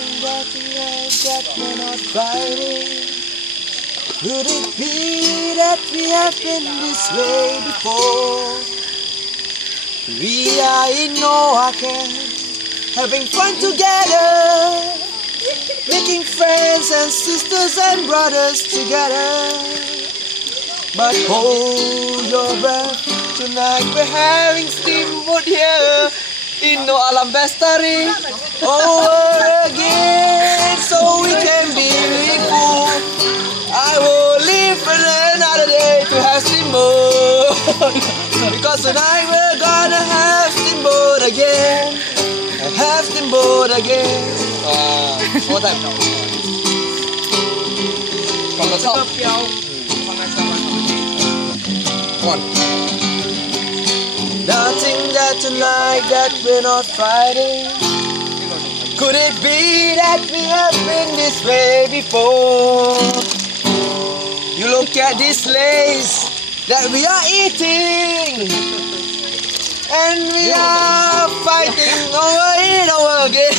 that we're not fighting? Could it be that we have been this way before? We are in Oaken, having fun together, making friends and sisters and brothers together. But hold your breath, tonight we're having steamboat here in No Alam Bestari over again, so we can be really cool. I will live for another day to have steamboat, because tonight we're gonna have steamboat again, have steamboat again. One time. From the top. One. Nothing that tonight that we're not fighting. Could it be that we have been this way before? You look at this lace that we are eating, and we are fighting over it over again.